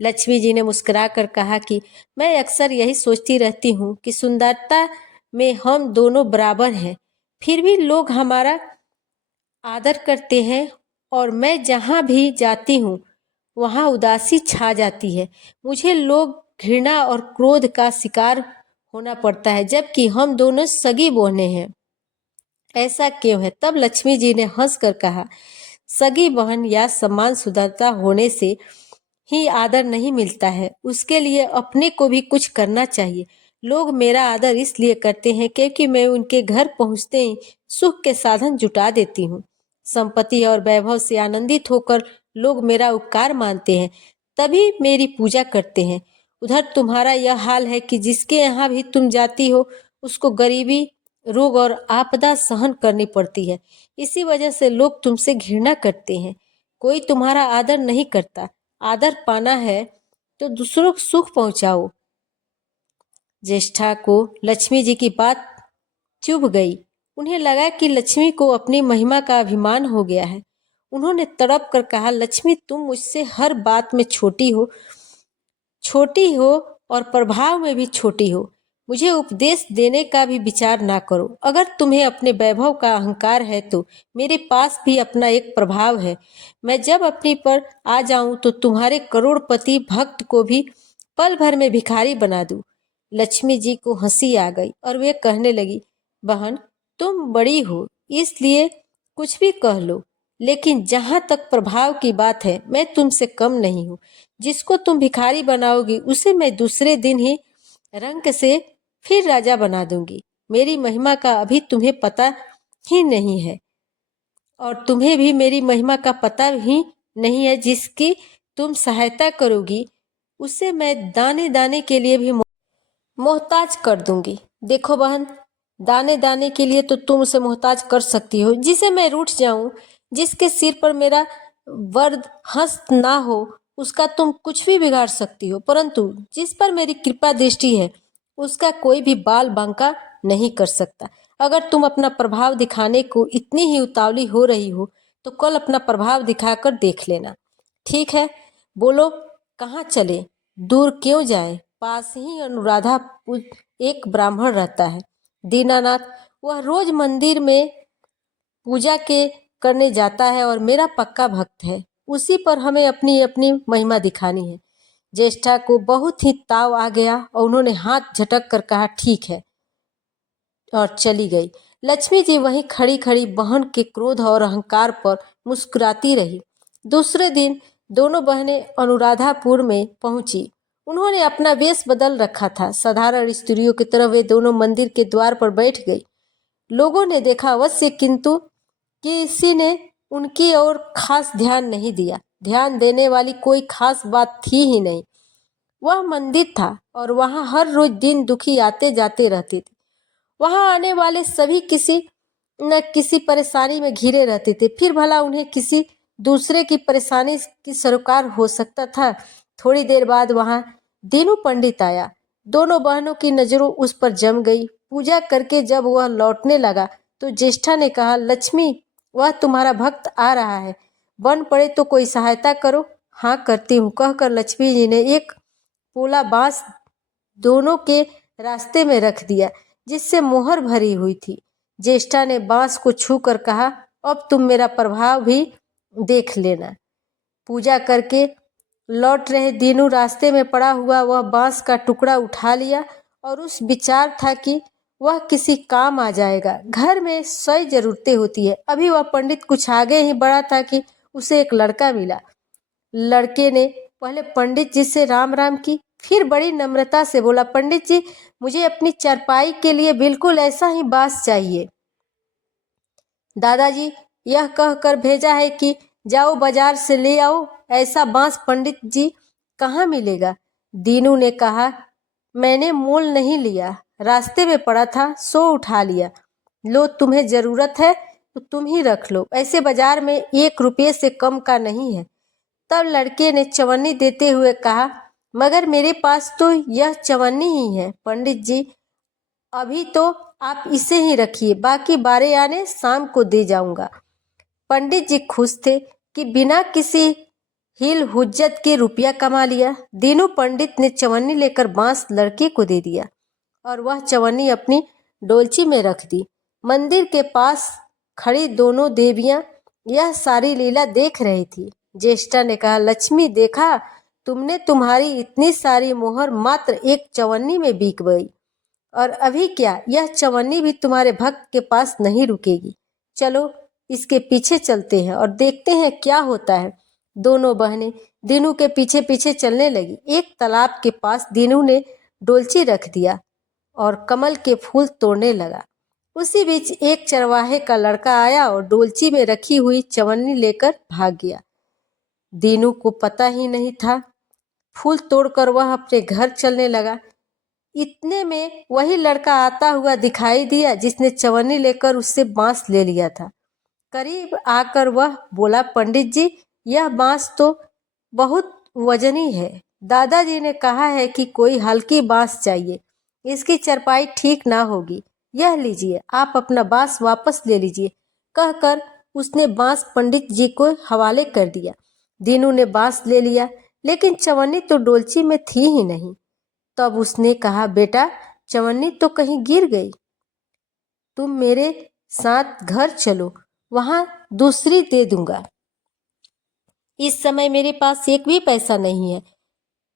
लक्ष्मी जी ने मुस्कुराकर कहा कि मैं अक्सर यही सोचती रहती हूँ कि सुंदरता में हम दोनों बराबर हैं, फिर भी लोग हमारा आदर करते हैं और मैं जहाँ भी जाती हूँ वहाँ उदासी छा जाती है। मुझे लोग घृणा और क्रोध का शिकार होना पड़ता है, जबकि हम दोनों सगी बहनें हैं। ऐसा क्यों है? तब लक्ष्मी जी ने हंसकर कहा, सगी बहन या समान सुंदरता होने से ही आदर नहीं मिलता है, उसके लिए अपने को भी कुछ करना चाहिए। लोग मेरा आदर इसलिए करते हैं क्योंकि मैं उनके घर पहुंचते ही सुख के साधन जुटा देती हूँ। संपत्ति और वैभव से आनंदित होकर लोग मेरा उपकार मानते हैं, तभी मेरी पूजा करते हैं। उधर तुम्हारा यह हाल है कि जिसके यहाँ भी तुम जाती हो उसको गरीबी, रोग और आपदा सहन करनी पड़ती है। इसी वजह से लोग तुमसे घृणा करते हैं। कोई तुम्हारा आदर नहीं करता। आदर पाना है तो दूसरों को सुख पहुंचाओ। ज्येष्ठा को लक्ष्मी जी की बात चुभ गई। उन्हें लगा कि लक्ष्मी को अपनी महिमा का अभिमान हो गया है। उन्होंने तड़प कर कहा, लक्ष्मी तुम मुझसे हर बात में छोटी हो और प्रभाव में भी छोटी हो। मुझे उपदेश देने का भी विचार ना करो। अगर तुम्हें अपने वैभव का अहंकार है तो मेरे पास भी अपना एक प्रभाव है। मैं जब अपनी पर आ जाऊं तो तुम्हारे करोड़पति भक्त को भी पल भर में भिखारी बना दूं। लक्ष्मी जी को हंसी आ गई और वे कहने लगी, बहन तुम बड़ी हो इसलिए कुछ भी कह लो, लेकिन जहां तक प्रभाव की बात है मैं तुमसे कम नहीं हूँ। जिसको तुम भिखारी बनाओगी उसे मैं दूसरे दिन ही रंक से फिर राजा बना दूंगी। मेरी महिमा का अभी तुम्हें पता ही नहीं है और तुम्हें भी मेरी महिमा का पता ही नहीं है। जिसकी तुम सहायता करोगी उसे मैं दाने दाने के लिए भी मोहताज कर दूंगी। देखो बहन, दाने दाने के लिए तो तुम उसे मोहताज कर सकती हो। जिसे मैं रूठ जाऊं, जिसके सिर पर मेरा वरद हस्त ना हो, उसका तुम कुछ भी बिगाड़ सकती हो, परंतु जिस पर मेरी कृपा दृष्टि है उसका कोई भी बाल बांका नहीं कर सकता। अगर तुम अपना प्रभाव दिखाने को इतनी ही उतावली हो रही हो तो कल अपना प्रभाव दिखाकर देख लेना। ठीक है, बोलो कहाँ चले, दूर क्यों जाए? पास ही अनुराधापुर एक ब्राह्मण रहता है, दीनानाथ। वह रोज मंदिर में पूजा के करने जाता है और मेरा पक्का भक्त है। उसी पर हमें अपनी अपनी महिमा दिखानी है। ज्येष्ठा को बहुत ही ताव आ गया और उन्होंने हाथ झटक कर कहा, ठीक है, और चली गई। लक्ष्मी जी वहीं खड़ी खड़ी बहन के क्रोध और अहंकार पर मुस्कुराती रही। दूसरे दिन दोनों बहनें अनुराधापुर में पहुंची। उन्होंने अपना वेश बदल रखा था। साधारण स्त्रियों की तरह वे दोनों मंदिर के द्वार पर बैठ गई। लोगों ने देखा अवश्य, किंतु किसी ने उनकी ओर खास ध्यान नहीं दिया। ध्यान देने वाली कोई खास बात थी ही नहीं। वह मंदिर था और वहां हर रोज दिन दुखी आते जाते रहते थे। वहां आने वाले सभी किसी न किसी परेशानी में घिरे रहते थे। फिर भला उन्हें किसी दूसरे की परेशानी की सरोकार हो सकता था? थोड़ी देर बाद वहां दीनू पंडित आया। दोनों बहनों की नजरों उस पर जम गई। पूजा करके जब वह लौटने लगा तो ज्येष्ठा ने कहा, लक्ष्मी वह तुम्हारा भक्त आ रहा है, बन पड़े तो कोई सहायता करो। हाँ करती हूँ, कहकर लक्ष्मी जी ने एक पोला बांस दोनों के रास्ते में रख दिया, जिससे मोहर भरी हुई थी। ज्येष्ठा ने बांस को छूकर कहा, अब तुम मेरा प्रभाव भी देख लेना। पूजा करके लौट रहे दीनू रास्ते में पड़ा हुआ वह बांस का टुकड़ा उठा लिया और उस विचार था कि वह किसी काम आ जाएगा। घर में 100 जरूरतें होती है। अभी वह पंडित कुछ आगे ही बढ़ा था कि उसे एक लड़का मिला। लड़के ने पहले पंडित जी से राम राम की, फिर बड़ी नम्रता से बोला, पंडित जी मुझे अपनी चारपाई के लिए बिल्कुल ऐसा ही बांस चाहिए। दादाजी यह कहकर भेजा है कि जाओ बाजार से ले आओ। ऐसा बांस पंडित जी कहाँ मिलेगा? दीनू ने कहा, मैंने मोल नहीं लिया, रास्ते में पड़ा था सो उठा लिया। लो तुम्हें जरूरत है तो तुम ही रख लो, ऐसे बाजार में 1 रुपये से कम का नहीं है। तब लड़के ने चवन्नी देते हुए कहा, मगर मेरे पास तो यह चवन्नी ही है पंडित जी, अभी तो आप इसे ही रखिए, बाकी बारे आने शाम को दे जाऊंगा। पंडित जी खुश थे कि बिना किसी हिल हुज्जत के रुपया कमा लिया। दीनू पंडित ने चवन्नी लेकर बांस लड़के को दे दिया और वह चवन्नी अपनी डोलची में रख दी। मंदिर के पास खड़ी दोनों देवियां यह सारी लीला देख रही थी। ज्येष्ठा ने कहा, लक्ष्मी देखा तुमने, तुम्हारी इतनी सारी मोहर मात्र एक चवन्नी में बिक गई। और अभी क्या, यह चवन्नी भी तुम्हारे भक्त के पास नहीं रुकेगी। चलो इसके पीछे चलते हैं और देखते हैं क्या होता है। दोनों बहनें दीनू के पीछे पीछे चलने लगी। एक तालाब के पास दीनू ने डोलची रख दिया और कमल के फूल तोड़ने लगा। उसी बीच एक चरवाहे का लड़का आया और डोलची में रखी हुई चवन्नी लेकर भाग गया। दीनू को पता ही नहीं था। फूल तोड़कर वह अपने घर चलने लगा। इतने में वही लड़का आता हुआ दिखाई दिया जिसने चवन्नी लेकर उससे बांस ले लिया था। करीब आकर वह बोला, पंडित जी, यह बांस तो बहुत वजनी है। दादाजी ने कहा है कि कोई हल्की बांस चाहिए, इसकी चरपाई ठीक ना होगी। यह लीजिए, आप अपना बांस वापस ले लीजिए। कहकर उसने बांस पंडित जी को हवाले कर दिया। दीनू ने बांस ले लिया, लेकिन चवन्नी तो डोलची में थी ही नहीं। तब उसने कहा, बेटा, चवन्नी तो कहीं गिर गई। तुम मेरे साथ घर चलो, वहां दूसरी दे दूंगा। इस समय मेरे पास एक भी पैसा नहीं है।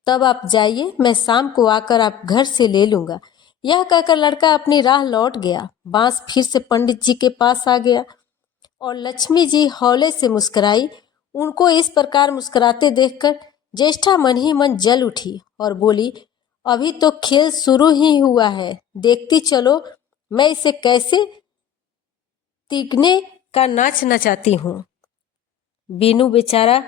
तब आप जाइए, मैं शाम को आकर आप घर से ले लूंगा। यह कहकर लड़का अपनी राह लौट गया। बांस फिर से पंडित जी के पास आ गया और लक्ष्मी जी हौले से मुस्कुराई। उनको इस प्रकार मुस्कुराते देखकर ज्येष्ठा मन ही मन जल उठी और बोली, अभी तो खेल शुरू ही हुआ है, देखती चलो मैं इसे कैसे तीगने का नाच नचाती हूँ। बीनू बेचारा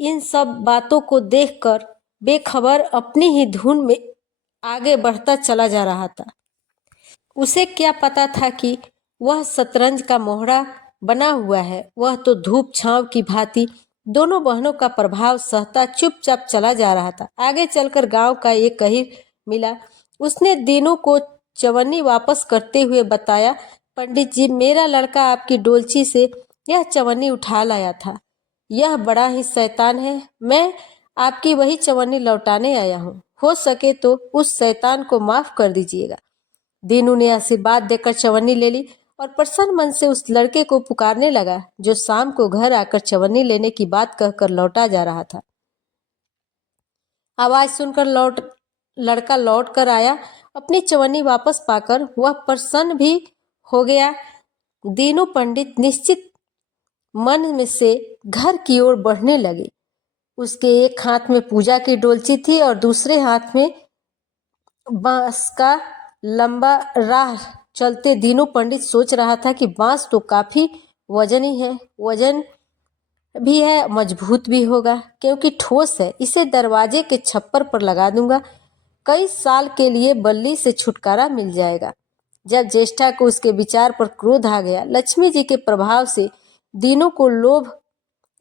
इन सब बातों को देखकर बेखबर अपनी ही धुन में आगे बढ़ता चला जा रहा था। उसे क्या पता था कि वह शतरंज का मोहरा बना हुआ है। वह तो धूप छांव की भांति दोनों बहनों का प्रभाव सहता चुपचाप चला जा रहा था। आगे चलकर गांव का एक अहीर मिला। उसने दीनू को चवन्नी वापस करते हुए बताया, पंडित जी, मेरा लड़का आपकी डोलची से यह चवन्नी उठा लाया था। यह बड़ा ही शैतान है। मैं आपकी वही चवन्नी लौटाने आया हूँ। हो सके तो उस शैतान को माफ कर दीजिएगा। दीनू ने आशीर्वाद देकर चवन्नी ले ली और प्रसन्न मन से उस लड़के को पुकारने लगा जो शाम को घर आकर चवन्नी लेने की बात कहकर लौटा जा रहा था। आवाज सुनकर लड़का लौट कर आया। अपनी चवन्नी वापस पाकर वह प्रसन्न भी हो गया। दीनू पंडित निश्चित मन में से घर की ओर बढ़ने लगे। उसके एक हाथ में पूजा की डोलची थी और दूसरे हाथ में बांस का लंबा राह। चलते दीनू पंडित सोच रहा था कि बांस तो काफी वजनी है, वजन भी है, मजबूत भी होगा क्योंकि ठोस है। इसे दरवाजे के छप्पर पर लगा दूंगा, कई साल के लिए बल्ली से छुटकारा मिल जाएगा। जब ज्येष्ठा को उसके विचार पर क्रोध आ गया। लक्ष्मी जी के प्रभाव से दीनू को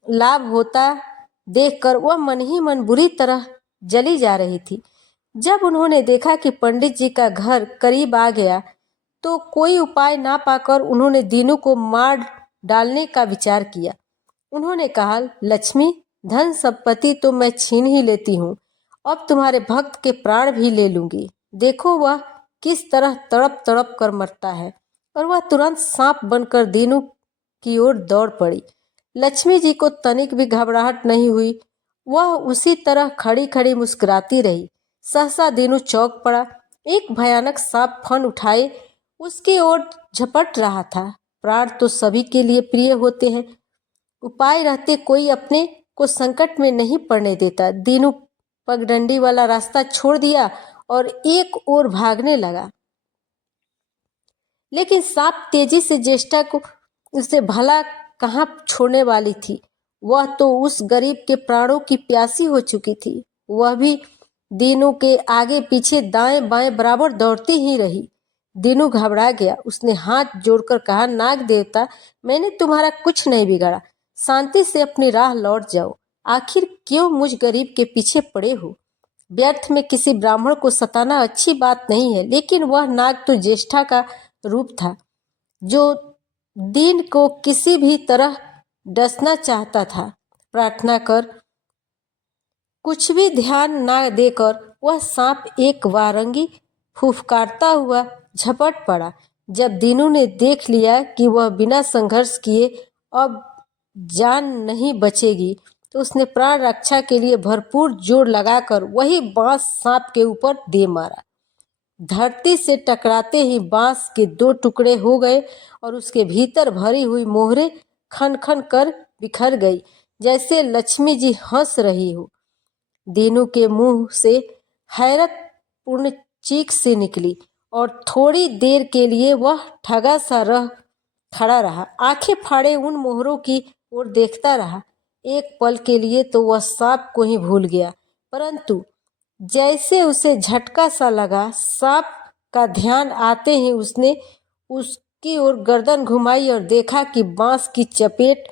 लाभ होता देखकर वह मन ही मन बुरी तरह जली जा रही थी। जब उन्होंने देखा कि पंडित जी का घर करीब आ गया तो कोई उपाय ना पाकर उन्होंने दीनू को मार डालने का विचार किया। उन्होंने कहा, लक्ष्मी, धन संपत्ति तो मैं छीन ही लेती हूँ, अब तुम्हारे भक्त के प्राण भी ले लूंगी। देखो वह किस तरह तड़प तड़प कर मरता है। और वह तुरंत सांप बनकर दीनू की ओर दौड़ पड़ी। लक्ष्मी जी को तनिक भी घबराहट नहीं हुई। वह उसी तरह खड़ी खड़ी मुस्कुराती रही। सहसा दीनू चौंक पड़ा। एक भयानक सांप फन उठाए उसकी ओर झपट रहा था। प्राण तो सभी के लिए प्रिय होते हैं, उपाय रहते कोई अपने को संकट में नहीं पड़ने देता। दीनू पगडंडी वाला रास्ता छोड़ दिया और एक ओर भागने लगा, लेकिन सांप तेजी से ज्येष्ठा को उसे भला कहाँ छोड़ने वाली थी। वह तो उस गरीब के प्राणों की प्यासी हो चुकी थी। वह भी दीनू के आगे पीछे दाएं बाएं बराबर दौड़ती ही रही। दीनू घबरा गया। उसने हाथ जोड़कर कहा, नाग देवता, मैंने तुम्हारा कुछ नहीं बिगाड़ा, शांति से अपनी राह लौट जाओ। आखिर क्यों मुझ गरीब के पीछे पड़े हो? व्यर्थ में किसी ब्राह्मण को सताना अच्छी बात नहीं है, लेकिन वह नाग तो ज्येष्ठा का रूप था जो दीन को किसी भी तरह डसना चाहता था। प्रार्थना कर कुछ भी ध्यान ना देकर वह सांप एक वारंगी फुफकारता हुआ झपट पड़ा। जब दीनू ने देख लिया कि वह बिना संघर्ष किए अब जान नहीं बचेगी, तो उसने प्राण रक्षा के लिए भरपूर जोर लगाकर वही बांस सांप के ऊपर दे मारा। धरती से टकराते ही बांस के 2 टुकड़े हो गए और उसके भीतर भरी हुई मोहरे खन खन कर बिखर गई, जैसे लक्ष्मी जी हंस रही हो। दीनू के मुंह से हैरत पूर्ण चीख से निकली और थोड़ी देर के लिए वह ठगा सा खड़ा रहा। आंखें फाड़े उन मोहरों की ओर देखता रहा। एक पल के लिए तो वह सांप को ही भूल गया, परंतु जैसे उसे झटका सा लगा, सांप का ध्यान आते ही उसने उसकी ओर गर्दन घुमाई और देखा कि बांस की चपेट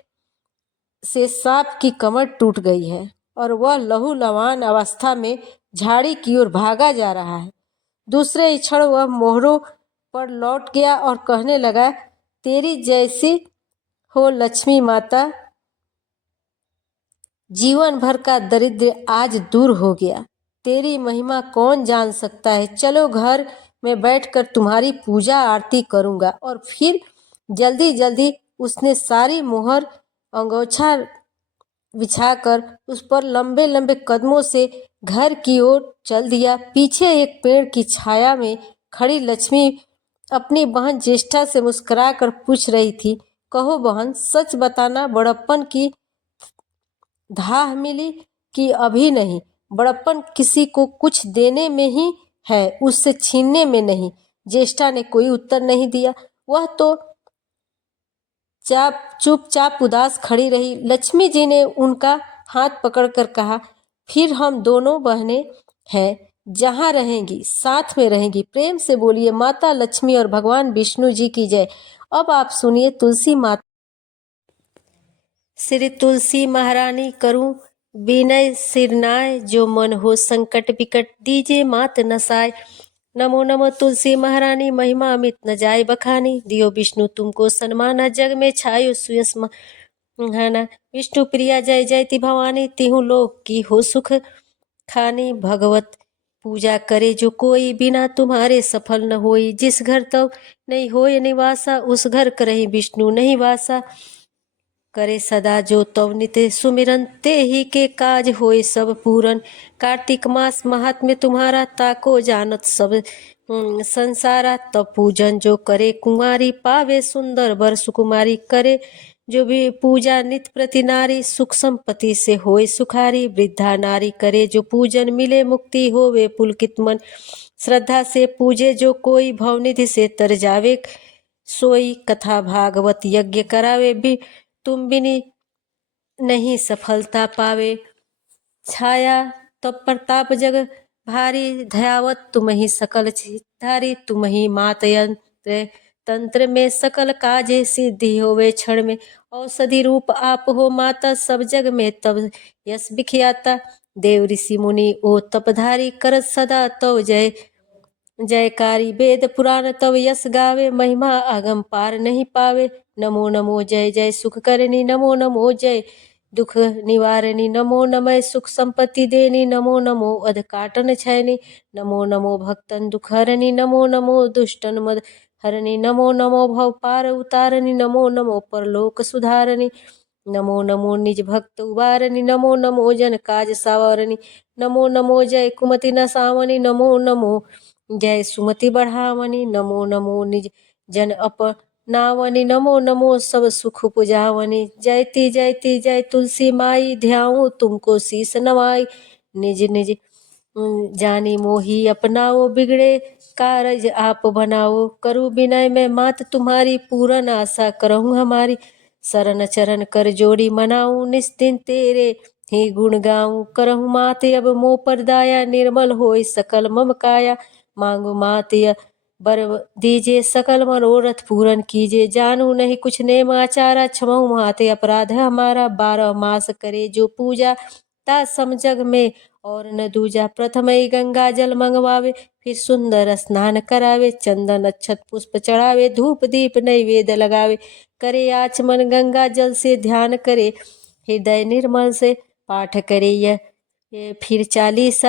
से सांप की कमर टूट गई है और वह लहू लुहान अवस्था में झाड़ी की ओर भागा जा रहा है। दूसरे ही क्षण वह मोहरों पर लौट गया और कहने लगा, तेरी जैसी हो लक्ष्मी माता, जीवन भर का दरिद्र आज दूर हो गया। तेरी महिमा कौन जान सकता है। चलो घर में बैठकर तुम्हारी पूजा आरती करूंगा। और फिर जल्दी जल्दी उसने सारी मोहर अंगोछा बिछाकर उस पर लंबे लंबे कदमों से घर की ओर चल दिया। पीछे एक पेड़ की छाया में खड़ी लक्ष्मी अपनी बहन ज्येष्ठा से मुस्कुराकर पूछ रही थी, कहो बहन, सच बताना, बड़प्पन की धाह मिली कि अभी नहीं? बड़प्पन किसी को कुछ देने में ही है, उससे छीनने में नहीं। ज्येष्ठा ने कोई उत्तर नहीं दिया। वह तो चुपचाप उदास खड़ी रही। लक्ष्मी जी ने उनका हाथ पकड़कर कहा, फिर हम दोनों बहनें हैं, जहाँ रहेंगी साथ में रहेंगी। प्रेम से बोलिए, माता लक्ष्मी और भगवान विष्णु जी की जय। अब आप सुनिए तुलसी माता। श्री तुलसी महारानी करूं विनय सिरनाय, जो मन हो संकट विकट दीजे मात नसाय। नमो नमो तुलसी महारानी, महिमा अमित न जाय बखानी। दियो विष्णु तुमको सन्माना, जग में छायो सुयस महाना। विष्णु प्रिया जय जयति भवानी, तिहु लोक की हो सुख खानी। भगवत पूजा करे जो कोई, बिना तुम्हारे सफल न होई। जिस घर तब नहीं होय निवासा, उस घर करहि विष्णु नहीं वासा। करे सदा जो तव नित्य सुमिरन, ते ही के काज होय सब पूरन। कार्तिक मास महात्म्य तुम्हारा, ताको जानत सब संसारा। तब पूजन जो करे कुमारी, पावे सुंदर वर सुकुमारी। करे जो भी पूजा नित प्रति नारी, सुख संपत्ति से होय सुखारी। वृद्धा नारी करे जो पूजन, मिले मुक्ति होवे पुलकित मन। श्रद्धा से पूजे जो कोई, भवनिधि से तर जावे सोई। कथा भागवत यज्ञ करावे भी, तुम बिनी नहीं सफलता पावे। छाया तब प्रताप जग भारी, धयावत तुम ही सकल धारी। तुम ही मात यंत्र तंत्र में, सकल काजे सिद्धि होवे क्षण में। औषधि रूप आप हो माता, सब जग में तब यश विख्याता। देव ऋषि मुनि ओ तपधारी, करत सदा तव जय जयकारी। वेद पुराण तव यश गावे, महिमा आगम पार नहीं पावे। नमो नमो जय जय सुख करनी, नमो नमो जय दुख निवारणी। नमो नमः सुख संपत्ति देनी, नमो नमो अध काटन छैनी। नमो नमो भक्तन दुख हरणी, नमो नमो दुष्टन मद हरणी। नमो नमो भव पार उतारणी, नमो नमो परलोक सुधारणी। नमो नमो निज भक्त उबारणी, नमो नमो जन काज सावरणी। नमो नमो जय कुमति नसावनी, नमो नमो जय सुमति बढ़ावनी। नमो नमो निज जन अपनावनी, नमो नमो सब सुख पुजावनी। जयति जयति जय तुलसी माई, ध्याऊं तुमको शीस नवाई। निज निज जानी मोही अपनाओ, बिगड़े कारज आप बनाओ। करूँ विनय में मात तुम्हारी, पूरन आशा करहूँ हमारी। शरण चरण कर जोड़ी मनाऊं, निस्दिन तेरे ही गुण गाऊं। करहूँ मात अब मोह पर दाया, निर्मल होय सकल मम काया। मांगो मात बर दीजे, सकल मनोरथ पूरन कीजे। जानू नहीं कुछ नेम आचारा, क्षमऊ मात अपराध हमारा। 12 मास करे जो पूजा, ता सम जग में और न दूजा। प्रथम ही गंगा जल मंगवावे, फिर सुंदर स्नान करावे। चंदन अक्षत पुष्प चढ़ावे, धूप दीप नैवेद्य लगावे। करे आचमन गंगा जल से, ध्यान करे हृदय निर्मल से। पाठ करे यह फिर 40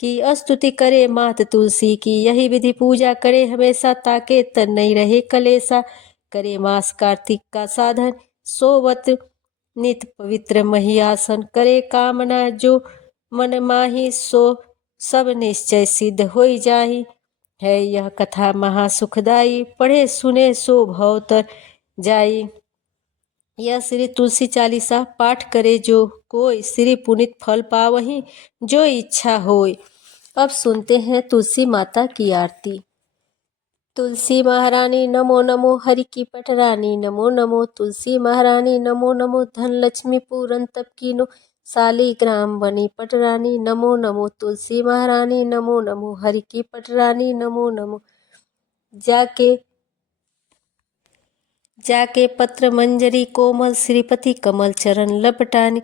की स्तुति करे मात तुलसी की, यही विधि पूजा करे हमेशा, ताके तन नहीं रहे कलेसा। करे मास कार्तिक का साधन, सोवत नित पवित्र महियासन। करे कामना जो मन माही, सो सब निश्चय सिद्ध होई जाही। है यह कथा महासुखदाई, पढ़े सुने सो भवतर जाई। यह श्री तुलसी चालीसा पाठ करे जो कोई, श्री पुनित फल पावही जो इच्छा होय। अब सुनते हैं तुलसी माता की आरती। तुलसी महारानी नमो नमो, हरि की पटरानी नमो नमो। तुलसी महारानी नमो नमो, धन लक्ष्मी पूरन तब कीनो। शालीग्राम बनी पटरानी नमो नमो। तुलसी महारानी नमो नमो, हरि की पटरानी नमो नमो। जाके पत्र मंजरी कोमल, श्रीपति कमल चरण लपटानी।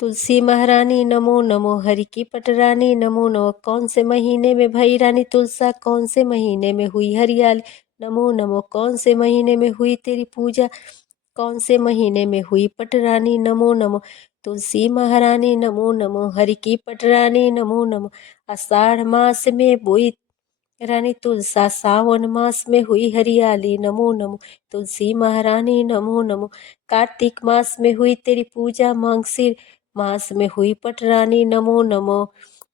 तुलसी महारानी नमो नमो, हरि की पटरानी नमो नमो। कौन से महीने में भई रानी तुलसा, कौन से महीने में हुई हरियाली नमो नमो। कौन से महीने में हुई तेरी पूजा, कौन से महीने में हुई पटरानी नमो नमो। तुलसी महारानी नमो नमो, हरि की पटरानी नमो नमो। आषाढ़ मास में बोई रानी तुलसा, सावन मास में हुई हरियाली नमो नमो। तुलसी महारानी नमो नमो। कार्तिक मास में हुई तेरी पूजा, मांगशीर मास में हुई पटरानी नमो नमो।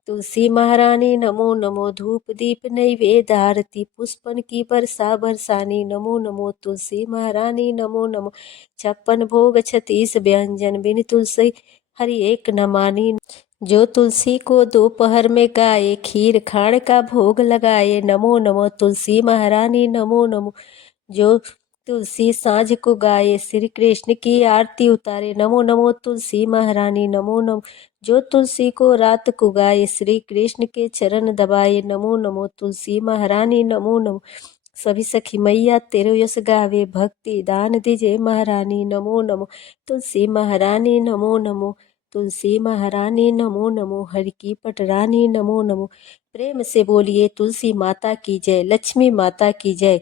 तुलसी महारानी नमो नमो। धूप दीप नैवेद्य आरती, पुष्पन की वर्षा बरसानी नमो नमो। तुलसी महारानी नमो नमो। 56 भोग 36 व्यंजन, बिन तुलसी हरि एक न मानी। जो तुलसी को दोपहर में गाए, खीर खाण का भोग लगाए नमो नमो। तुलसी महारानी नमो नमो। जो तुलसी साँझ को गाए, श्री कृष्ण की आरती उतारे नमो नमो। तुलसी महारानी नमो नमो। जो तुलसी को रात को गाए, श्री कृष्ण के चरण दबाए नमो नमो। तुलसी महारानी नमो नमो। सभी सखी मैया तेरो यश गावे, भक्ति दान दीजे महारानी नमो नमो। तुलसी महारानी नमो नमो। तुलसी महारानी नमो नमो, हरि की पटरानी नमो नमो। प्रेम से बोलिए तुलसी माता की जय, लक्ष्मी माता की जय,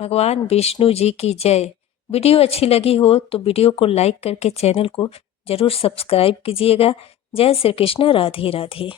भगवान विष्णु जी की जय। वीडियो अच्छी लगी हो तो वीडियो को लाइक करके चैनल को जरूर सब्सक्राइब कीजिएगा। जय श्री कृष्ण, राधे राधे।